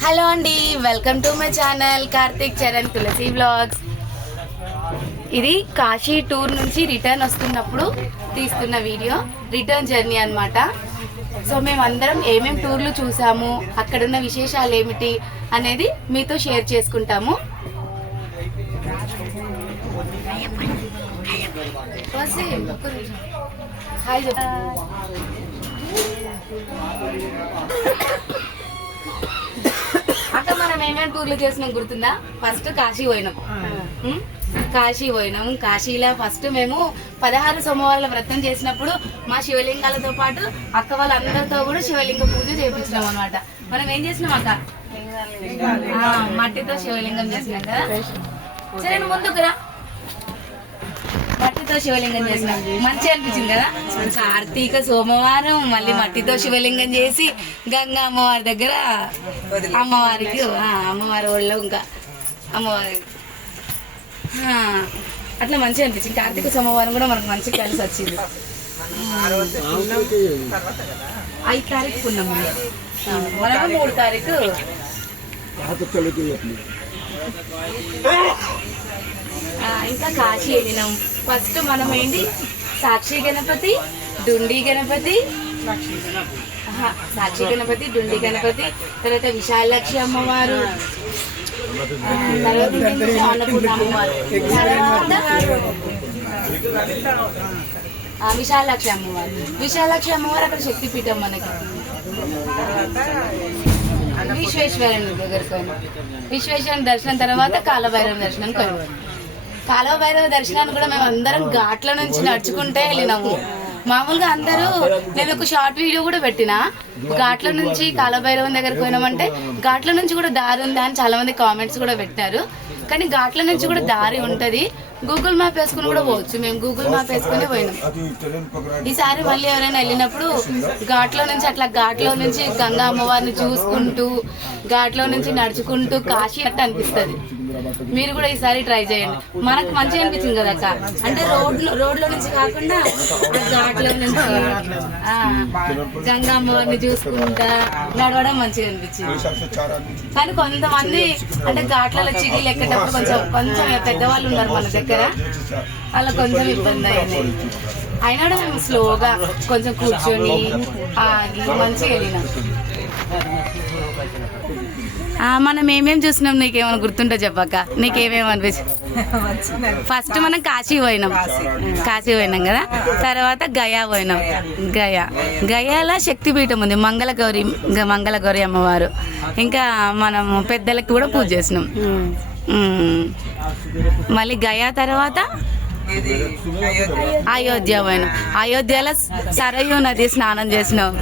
Hello అండి welcome to my channel Karthik Charan Tulasi blogs ఇది Kashi tour నుంచి return వస్తున్నప్పుడు తీస్తున్న వీడియో రిటర్న్ జర్నీ అనమాట సో మేమందరం ఏమేం టూర్లు చూసాము అక్కడున్న విశేషాలు ఏమిటి అనేది మీతో షేర్ చేసుకుంటాము. హాయ్ ఏమేమి టూర్లు చేసినాం గుర్తుందా? ఫస్ట్ కాశీ పోయినాం? కాశీ పోయినాం. కాశీలో ఫస్ట్ మేము పదహారు సోమవారాల వ్రతం చేసినప్పుడు మా శివలింగాలతో పాటు అక్క వాళ్ళందరితో కూడా శివలింగ పూజ చేయించినాం అనమాట మనం ఏం చేసినాం అక్క? మట్టితో శివలింగం చేసినాం కదా. సరే ముందుకు రా. మట్టితో శివలింగం చేసినాం మంచి అనిపించింది కదా? కార్తీక సోమవారం మళ్ళీ మట్టితో శివలింగం చేసి గంగా అమ్మవారి దగ్గర అమ్మవారికి ఆ, అమ్మవారి ఒళ్ళో ఇంకా అమ్మవారి. అట్లా మంచిగా అనిపించింది. కార్తీక సోమవారం కూడా మనకు మంచి కలిసి వచ్చింది. ఐదు తారీఖు పున్నాం మనం. ఆ, మనము మూడు తారీఖు. ఇంకా కాశీ వెళ్ళినాం. ఫస్ట్ మనం ఏంటి? సాక్షి గణపతి డుండి గణపతి. సాక్షి గణపతి డుండి గణపతి. తర్వాత విశాలాక్షి అమ్మవారు. తర్వాత అన్నపూర్ణ అమ్మవారు. తర్వాత విశాలాక్షి అమ్మవారు. విశాలాక్షి అమ్మవారు అక్కడ శక్తిపీఠం మనకి. విశ్వేశ్వరుని దగ్గరకు విశ్వేశ్వరుని దర్శనం తర్వాత కాలభైరవ దర్శనం కాలువ భైరవ దర్శనాన్ని కూడా మేము అందరం ఘాట్ల నుంచి నడుచుకుంటే వెళ్ళినాము. మామూలుగా అందరూ నేను ఒక షార్ట్ వీడియో కూడా పెట్టిన. ఘాట్ల నుంచి కాలభైరవం దగ్గరకు పోయినామంటే ఘాట్ల నుంచి కూడా దారి ఉందా అని చాలా మంది కామెంట్స్ కూడా పెట్టారు కానీ ఘాట్ల నుంచి కూడా దారి ఉంటది. గూగుల్ మ్యాప్ వేసుకుని కూడా పోవచ్చు. మేము గూగుల్ మ్యాప్ వేసుకుని పోయినాం. ఈసారి మళ్ళీ ఎవరైనా వెళ్ళినప్పుడు ఘాట్లో నుంచి అట్లా ఘాట్లో నుంచి గంగా అమ్మవారిని చూసుకుంటూ ఘాట్లో నుంచి నడుచుకుంటూ కాశీ అట్ట అనిపిస్తుంది. మీరు కూడా ఈసారి ట్రై చేయండి. మనకు మంచిగా అనిపించింది కదా అక్క? అంటే రోడ్ రోడ్లో నుంచి కాకుండా ఘాట్లో నుంచి ఆ, చూసుకుంటా నడవడం మంచిగా అనిపించింది. కానీ కొంతమంది అంటే ఘాట్లలో చిడీలు ఎక్కేటప్పుడు కొంచెం కొంచెం పెద్దవాళ్ళు ఉన్నారు మన దగ్గర. అలా కొంచెం ఇబ్బంది అయింది. అయినా కూడా మేము స్లోగా కొంచెం కూర్చొని ఆగి మంచిగా వెళ్ళినాం. మనం ఏమేం చూసినాం నీకేమైనా గుర్తుంటే చెప్పాక నీకేమేమి అనిపించింది ఫస్ట్ మనం కాశీ పోయినాం. కాశీ పోయినాం కదా? తర్వాత గయా పోయినాం. గయా. గయాలో శక్తిపీఠం ఉంది. మంగళగౌరి గ- మంగళగౌరి అమ్మవారు. ఇంకా మనం పెద్దలకి కూడా పూజ చేసినాం. మళ్ళీ గయా తర్వాత అయోధ్య పోయినాం. అయోధ్యలో సరయూ నది స్నానం చేసినాం.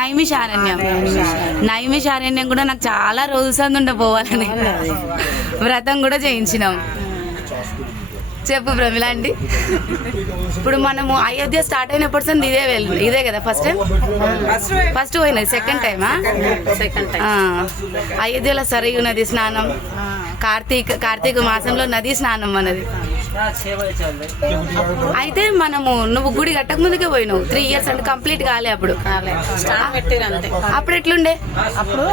నైమిషారణ్యం. నైమిషారణ్యం. కూడా నాకు చాలా రోజుల సంది ఉండే పోవాలని. వ్రతం కూడా చేయించినాం. చెప్పు ప్రమిళ అండి. ఇప్పుడు మనము అయోధ్య స్టార్ట్ అయినప్పటి సంది ఇదే వెళ్ళి ఇదే కదా ఫస్ట్ టైం ఫస్ట్ పోయినది సెకండ్ టైమా సెకండ్ టైం అయోధ్యలో సరయు నది స్నానం. కార్తీక కార్తీక మాసంలో నది స్నానం అన్నది. అయితే మనము నువ్వు గుడి కట్టక ముందుకే పోయినావు. త్రీ ఇయర్స్ అంటే కంప్లీట్ కాలే అప్పుడు. అప్పుడు ఎట్లుండే? అప్పుడు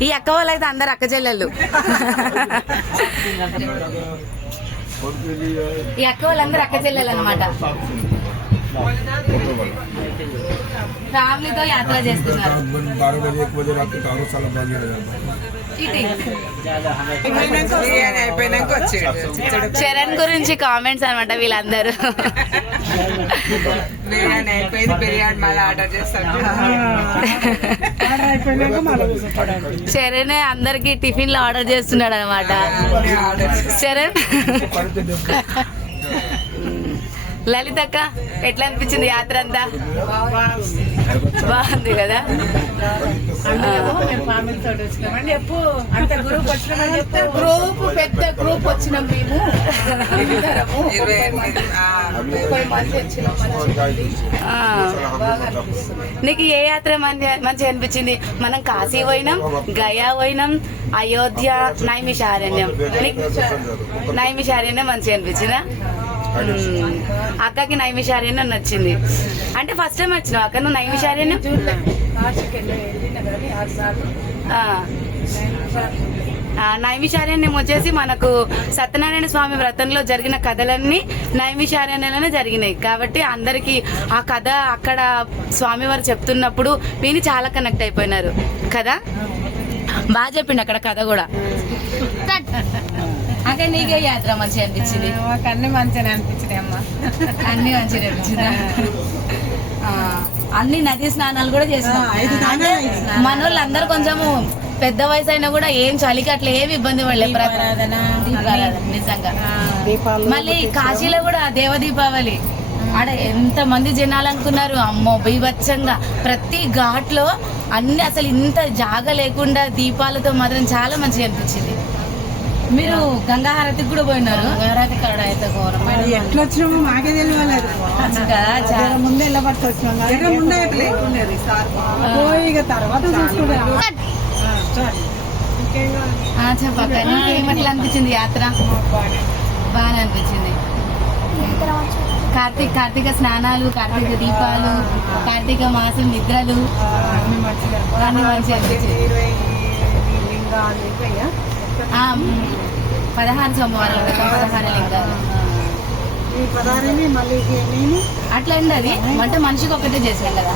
ఈ అక్క వాళ్ళు అయితే అందరు అక్క చెల్లెళ్ళు. ఈ అక్క వాళ్ళందరూ అక్క చెల్లెలు అనమాట ఫ్యామిలీతో యాత్ర చేస్తున్నారు बारह बजे एक बजे रात को चारों साल बंद हो जाता है ఇటీ. బిర్యానీ అయిపోయినాక వచ్చేది చరణ్ గురించి కామెంట్స్ అనమాట వీళ్ళందరూ బిర్యానీ అయిపోయింది బిర్యానీ మళ్ళీ ఆర్డర్ చేస్తాను చరణ్ అందరికి టిఫిన్ లో ఆర్డర్ చేస్తున్నాడు అనమాట చరణ్ లలితక్క ఎట్లా అనిపించింది యాత్ర అంతా? బాగుంది కదా? గ్రూప్ పెద్ద గ్రూప్ వచ్చినాం మేము. నీకు ఏ యాత్ర మంచి మంచిగా అనిపించింది? మనం కాశీ పోయినాం గయా పోయినాం అయోధ్య నైమిషారణ్యం. నైమిషారణ్యం మంచిగా అనిపించిందా? Hmm. అక్కకి అక్కకి అని నచ్చింది అంటే ఫస్ట్ టైం వచ్చినావు అక్క నువ్వు నైమిషారణ్యం కాశీకి నైమిషారణ్యం వచ్చేసి మనకు సత్యనారాయణ స్వామి వ్రతంలో జరిగిన కథలన్నీ నైమిషారణ్యంలోనే జరిగినాయి. కాబట్టి అందరికి ఆ కథ అక్కడ స్వామివారు చెప్తున్నప్పుడు విని చాలా కనెక్ట్ అయిపోయినారు. కదా? బాగా చెప్పిండు అక్కడ కథ కూడా. Hmm. అక్కడ నీకే యాత్ర మంచిగా అనిపించింది. మాకు అన్ని మంచిగా అనిపించినాయి అమ్మ. అన్ని మంచిగా అనిపించిందా? ఆ, అన్ని నది స్నానాలు కూడా చేసినాం. చేసినాం. మన వాళ్ళందరూ కొంచెము పెద్ద వయసు అయినా కూడా ఏం చలికి అట్లా ఏమి ఇబ్బంది పడలేదు. నిజంగా. మళ్ళీ కాశీలో కూడా దేవ దీపావళి. ఆడ ఎంత మంది జనాలు అనుకున్నారు? అమ్మో బీభత్సంగా. ప్రతి ఘాట్లో అన్ని అసలు ఇంత జాగ లేకుండా దీపాలతో మాత్రం చాలా మంచిగా అనిపించింది. మీరు గంగా హారతికి కూడా పోయినారు? గంగారాతి కాడ అయితే ఘోరం. ఎట్లా వచ్చినామో మాకే తెలియలేదు. ముందే ఎలా పట్టు వచ్చినాం కదా. ముందే లేకుండేది పోయి ఇక తర్వాత చూసుకుంటారు ఆ, చెప్పక్క నీకేమట్లా అనిపించింది యాత్ర? బాగా అనిపించింది. కార్తీక కార్తీక స్నానాలు కార్తీక దీపాలు కార్తీక మాసం నిద్రలు. అన్ని మంచిగా. అన్ని మంచిగా అనిపించింది. పదహారు సోమవారాలు కదా పదహారు లింగాలు ఈ పదార్థాన్ని మళ్ళీ ఇది నేను అట్లా ఉండదు అంటే మనిషికి ఒకటే చేసాం కదా.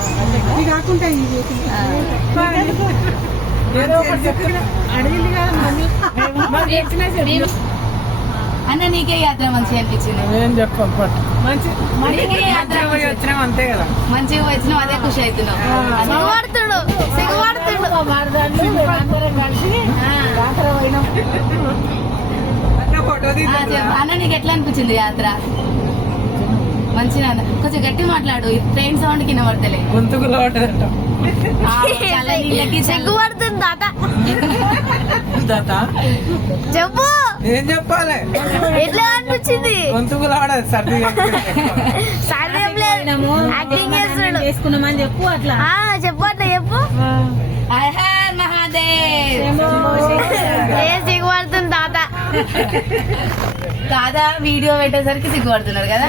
ఇది కాకుండా ఇది అడిగింది కదా మమ్మీ అన్న నీకే యాత్ర మంచిగా అనిపించింది. ఏం చెప్పం మంచి యాత్ర మంచిగా- వచ్చినాం అంతే కదా. మంచిగా వచ్చినావు అదే ఖుషి ఆ, చెప్పు. అన్న నీకు ఎట్లా అనిపించింది యాత్ర? మంచిగా? కొంచెం గట్టి మాట్లాడు. ఈ ట్రైన్ సౌండ్ కింద పడతలే గొంతుకు లోటంట ఆ, చల్ల నీళ్ళకి చల్ల- సిగ్గుపడుతుంది తాత. దాత చెప్పు. ఏం చెప్పాలి? ఎట్లా అనిపించింది? గొంతుకు లాడదు సర్ది యాక్టింగ్ చేసుకున్నామని చెప్పు అట్లా. ఆ, చెప్పు అట్లా చెప్పు. మహాదేవ్. ఏ సిగ్గుపడుతుంది తాత. కాదా వీడియో పెట్టేసరికి సిగ్గుపడుతున్నాడు కదా?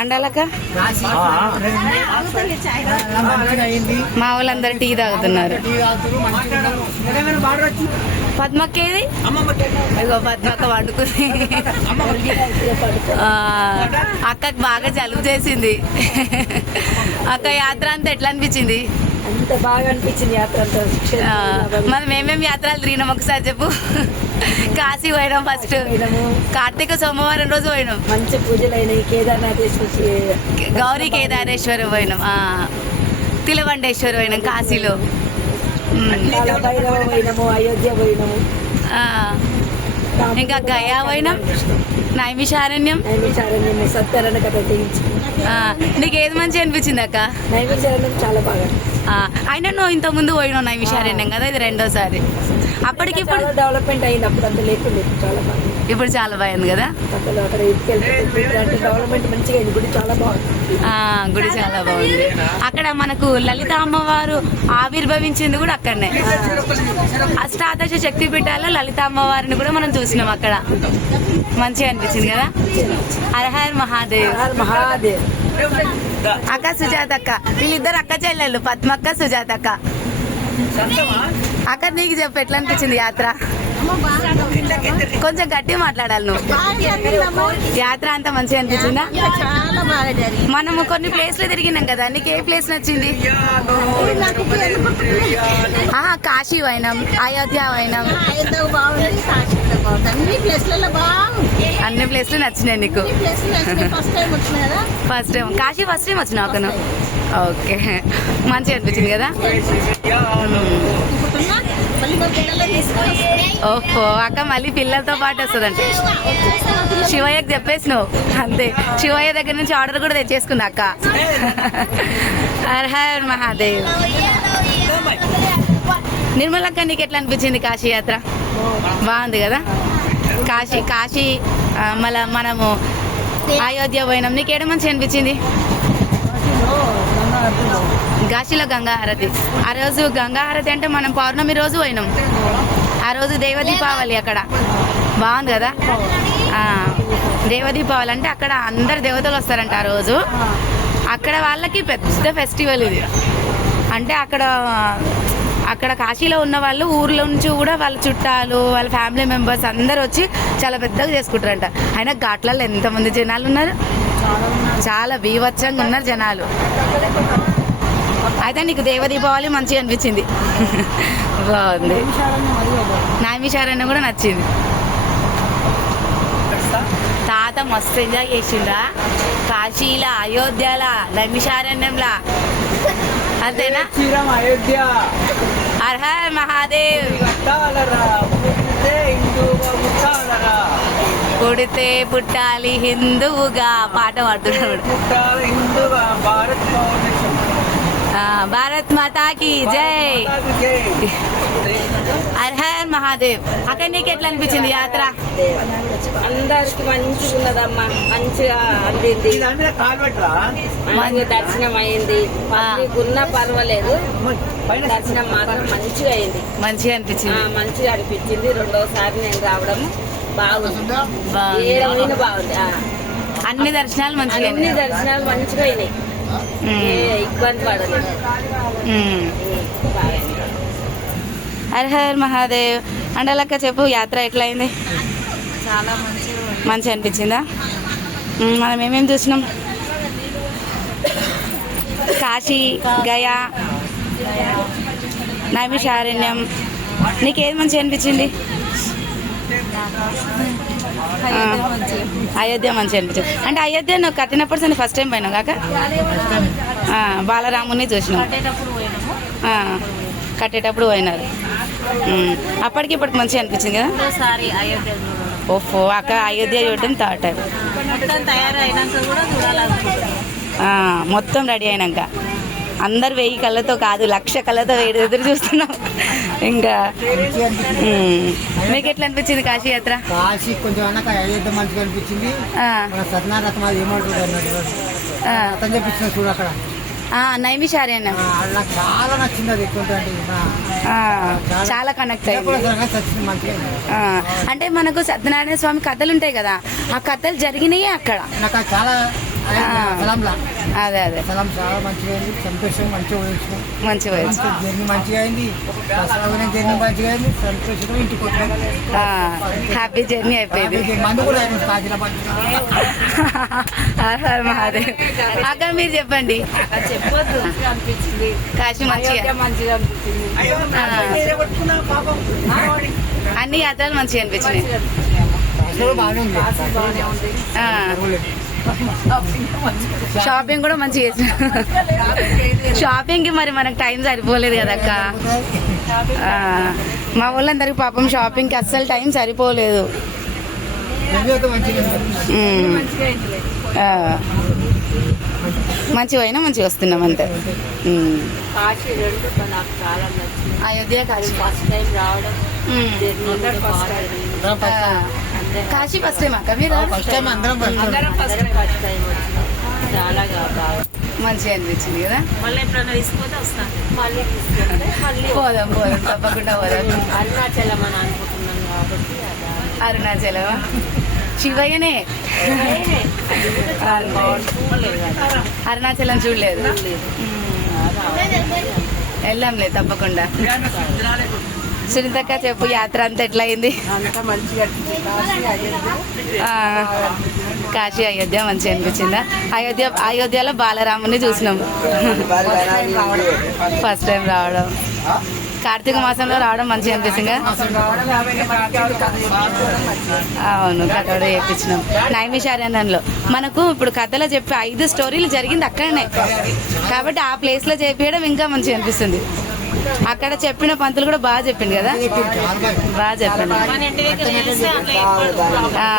అండాలక మా వాళ్ళందరూ టీ తాగుతున్నారు. పద్మకేది ఇగో పద్మక్క వండుకుంది అక్కకి బాగా జలుబు చేసింది. అక్క యాత్ర అంతా ఎట్లా అనిపించింది? అంత బాగా అనిపించింది యాత్ర మనం ఏమేమి యాత్రలు తిరిగినాం? ఒకసారి చెప్పు. కాశీ పోయినాం ఫస్ట్. కార్తీక సోమవారం రోజు పోయినాం. మంచి పూజలు అయినాయి. కేదార్నాథ్ గౌరీ కేదారేశ్వరం పోయినాం. తిలవండేశ్వరం పోయినాం కాశీలో. పోయినాము. అయోధ్య పోయినాము. ఇంకా గయా పోయినాం. నైమిషారణ్యం. నైమిషారణ్యం సత్యనారాయణ కథ నీకు ఏది మంచి అనిపించింది అక్క? నైమిషారణ్యం చాలా బాగా అయినా నువ్వు ఇంత ముందు పోయినావు నైమిషారణ్యం కదా ఇది రెండోసారి. అప్పటికి ఇప్పుడు చాలా డెవలప్మెంట్ అయింది అప్పుడు అంత లేకుండా ఇప్పుడు చాలా బాగుంది ఇప్పుడు చాలా బాగుంది కదా? అక్కడ డెవలప్మెంట్ మంచిగా అయింది గుడి చాలా బాగుంది. ఆ గుడి చాలా బాగుంది. అక్కడ మనకు లలిత అమ్మవారు ఆవిర్భవించింది కూడా అక్కడనే. అష్టాదశ శక్తి పీఠాల్లో లలిత అమ్మవారిని కూడా మనం చూసినాం అక్కడ. మంచిగా అనిపించింది కదా? హరహర్ మహాదేవ్. మహాదేవ్. అక్క సుజాత అక్క వీళ్ళిద్దరు అక్క చెల్లెళ్ళు. పద్మక్క సుజాత అక్క అక్క నీకు చెప్పు ఎట్లా అనిపించింది యాత్ర? కొంచెం గట్టిగా మాట్లాడాలి నువ్వు. యాత్ర అంతా మంచిగా అనిపించిందా? మనము కొన్ని ప్లేస్లు తిరిగినాం కదా నీకు ఏ ప్లేస్ నచ్చింది? ఆహా కాశీ పోయినాం అయోధ్య పోయినాం బాగుంది అన్ని ప్లేస్లు నచ్చినాయి నీకు. ఫస్ట్ టైం వచ్చిన కాశీ ఫస్ట్ టైం అక్కను ఓకే. మంచిగా అనిపించింది కదా? ఓహో అక్క మళ్ళీ పిల్లలతో పాటు వస్తుందంట. శివయ్యకి చెప్పేసి నువ్వు అంతే. శివయ్య దగ్గర నుంచి ఆర్డర్ కూడా తెచ్చేసుకుంది అక్క? హర్ హర్ మహాదేవ్. నిర్మలక్క నీకు ఎట్లా అనిపించింది కాశీ యాత్ర? బాగుంది కదా? కాశీ కాశీ మళ్ళా మనము అయోధ్య పోయినాం. నీకు ఏడ మంచిగా అనిపించింది? కాశీలో గంగాహారతి. ఆ రోజు గంగాహారతి అంటే మనం పౌర్ణమి రోజు పోయినాం. ఆ రోజు దేవ దీపావళి అక్కడ. బాగుంది కదా? దేవ దీపావళి అంటే అక్కడ అందరు దేవతలు వస్తారంట ఆ రోజు. అక్కడ వాళ్ళకి పెద్ద ఫెస్టివల్ ఇది. అంటే అక్కడ అక్కడ కాశీలో ఉన్న వాళ్ళు ఊర్లో నుంచి కూడా వాళ్ళ చుట్టాలు వాళ్ళ ఫ్యామిలీ మెంబర్స్ అందరు వచ్చి చాలా పెద్దగా చేసుకుంటారంట. అయినా ఘాట్లలో ఎంతమంది జనాలు ఉన్నారు? చాలా బీభత్సంగా ఉన్నారు జనాలు. అయితే నీకు దేవ దీపావళి మంచిగా అనిపించింది. బాగుంది నామిషారణ్యం కూడా నచ్చింది. తాత మస్తు ఎంజాయ్ చేసిండా కాశీలా అయోధ్యలా నైమిషారణ్యంలా అంతేనా? అయోధ్య. హర్ మహాదేవ్. పుడితే పుట్టాలి హిందువుగా. పాట పాడుతున్నాడు. భారత్ మాతాకి జై. మాతాకు జై. హర్ హర్ మహాదేవ్. అక్కడ నీకు ఎట్లా అనిపించింది యాత్ర? అందరికి మంచిగా ఉన్నదమ్మా. మంచిగా అందింది. మంచి దర్శనం అయింది. ఉన్నా పర్వాలేదు. దర్శనం మాత్రం మంచిగా అయింది. మంచిగా అనిపించింది. మంచిగా అనిపించింది. రెండోసారి నేను రావడం బాగుంది. బాగుంది. అన్ని దర్శనాలు మంచిగా అన్ని. దర్శనాలు మంచిగా అయినాయి. ఇబ్బంది పడలేదు. హర్ హర్ మహాదేవ్. అండలక్క చెప్పు యాత్ర ఎట్లా అయింది చాలా మంచిగా మంచిగా అనిపించిందా? మనం ఏమేమి చూసినాం? కాశీ గయా నైమిషారణ్యం. నీకేది మంచిగా అనిపించింది? అయోధ్య మంచిగా అనిపించింది. అంటే అయోధ్య నువ్వు కట్టినప్పుడు నేను ఫస్ట్ టైం పోయినావు కాక? బాలరాముని చూసినావు. కట్టేటప్పుడు పోయినారు. అప్పటికి ఇప్పటికి మంచిగా అనిపించింది కదా? ఓఫో అక్క అయోధ్య చూడటం థర్డ్ టైం మొత్తం రెడీ అయినాక. అందరు వెయ్యి కళ్ళతో కాదు లక్ష కళ్ళతో వేడి ఎదురు చూస్తున్నాం. ఇంకా. మీకు ఎట్లా అనిపించింది కాశీ యాత్ర కాశీ కొంచెం అన్నాక అయోధ్య మంచిగా అనిపించింది. సత్యనారాయణ ఏమంటుంది చెప్పించిన చూడు అక్కడ. నాకు చాలా నచ్చింది అది చాలా కనెక్ట్. ఆ, అంటే మనకు సత్యనారాయణ స్వామి కథలు ఉంటాయి కదా ఆ కథలు జరిగినాయి అక్కడ. నాకు చాలా అదే అదే. చాలా మంచిగా అయింది. సంతోషం మంచిగా ఊహించినాం మంచి వయసు జర్నీ మంచిగా అయింది. జర్నీ మంచిగా అయింది. సంతోషంగా ఇంటికి వచ్చాం హ్యాపీ జర్నీ అయిపోయింది. హర్ మహాదేవ్. అక్క మీరు చెప్పండి. చెప్పొద్దు అనిపించింది కాశీ మంచిగా. మంచిగా అనిపించింది అన్ని యాత్రలు మంచిగా అనిపించినాయి. బాగానే ఉంది ఆ. షాపింగ్ కూడా మంచిగా చేసిన షాపింగ్కి మరి మనకు టైం సరిపోలేదు కదా అక్క. ఆ. మా వాళ్ళందరికి పాపం షాపింగ్కి అస్సలు టైం సరిపోలేదు. మంచిగా అయినా మంచిగా వస్తున్నాం అంతే. అయోధ్య కాశీ. ఫస్ట్ టైం రావడం. కాశీ ఫస్ట్ టైం అక్క మీరు ఫస్ట్ టైం అందరం ఫస్ట్ అందరం ఫస్ట్ ఫస్ట్ టైం వచ్చినాం. చాలా బాగా. మంచిగా అనిపించింది కదా? మళ్ళీ ఎప్పుడైనా తీసుకుపోతే వస్తాను. మళ్ళీ తీసుకుంటే మళ్ళీ పోదాం పోదాం. తప్పకుండా పోదాం. అరుణాచలం అని అనుకుంటున్నాం కాబట్టి అది. అరుణాచలం? శివయ్యనే? అరుణాచలం. చూడలేదు. వెళ్ళాంలే తప్పకుండా. సునీతక్క చెప్పు యాత్ర అంతా ఎట్లా అయింది. కాశీ, అయోధ్య. మంచిగా అనిపించిందా? అయోధ్య అయోధ్యలో బాలరాముని చూసినాం. ఫస్ట్ టైం రావడం. కార్తీక మాసంలో రావడం మంచిగా అనిపిస్తుంది. అవును కథ కూడా చెప్పించినాం. నైమిషారణ్యంలో. మనకు ఇప్పుడు కథలో చెప్పే ఐదు స్టోరీలు జరిగింది అక్కడనే. కాబట్టి ఆ ప్లేస్లో చెప్పేయడం ఇంకా మంచిగా అనిపిస్తుంది. అక్కడ చెప్పిన పంతులు కూడా బాగా చెప్పింది కదా? బాగా చెప్పింది ఆ,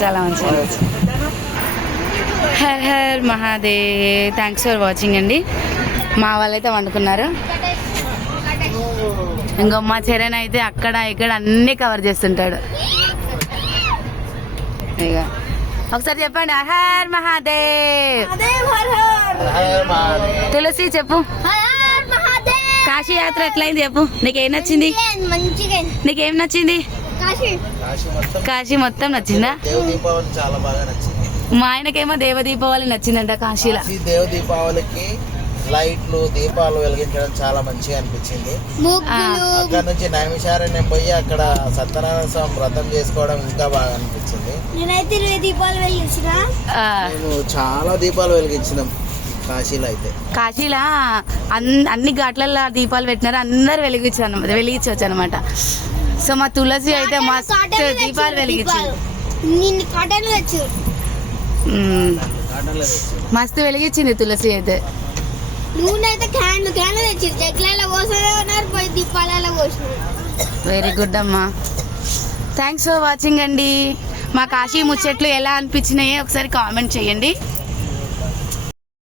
చాలా మంచిగా. Har Har Mahadev. Thanks for watching అండి. మా వాళ్ళైతే వండుకున్నారు. ఇంకో మా చరణ్ అయితే అక్కడ ఇక్కడ అన్ని కవర్ చేస్తుంటాడు. ఇక ఒకసారి చెప్పండి. హర్ హర్ మహాదేవ్. తులసి చెప్పు. కాశీ యాత్ర ఎట్లయింది చెప్పు? నీకేం నచ్చింది? నీకేం నచ్చింది? కాశీ. కాశీ మొత్తం. నచ్చిందా? దేవ దీపావళి చాలా బాగా నచ్చింది. మా ఆయనకేమో దేవ దీపావళి నచ్చిందంట కాశీలో. దేవ దీపావళికి లైట్లు దీపాలు వెలిగించడం చాలా మంచిగా అనిపించింది. అక్కడ నుంచి నైమిషారణ్యం పోయి అక్కడ సత్యనారాయణ స్వామి వ్రతం చేసుకోవడం ఇంకా బాగా అనిపించింది. నేనైతే ఇరవై దీపాలు వెలిగించిన. ఆ, మేము చాలా దీపాలు వెలిగించినాం. కాశీలో అయితే. కాశీలో? అన్- అన్ని ఘాట్లలో దీపాలు పెట్టినారు. అందరు వెలిగించాను వెలిగించవచ్చు అనమాట సో మా తులసి అయితే మస్తు దీపాలు వెలిగించింది తెచ్చి. మస్తు వెలిగించింది తులసి అయితే. నూనె క్యాన్లు క్యాన్లు తెచ్చి జగ్లలో పోసనే ఉన్నారు పోయి దీపాలలో పోసినారు వెరీ గుడ్ అమ్మా. థ్యాంక్స్ ఫర్ వాచింగ్ అండి. మా కాశీ ముచ్చట్లు ఎలా అనిపించినాయో ఒకసారి కామెంట్ చేయండి.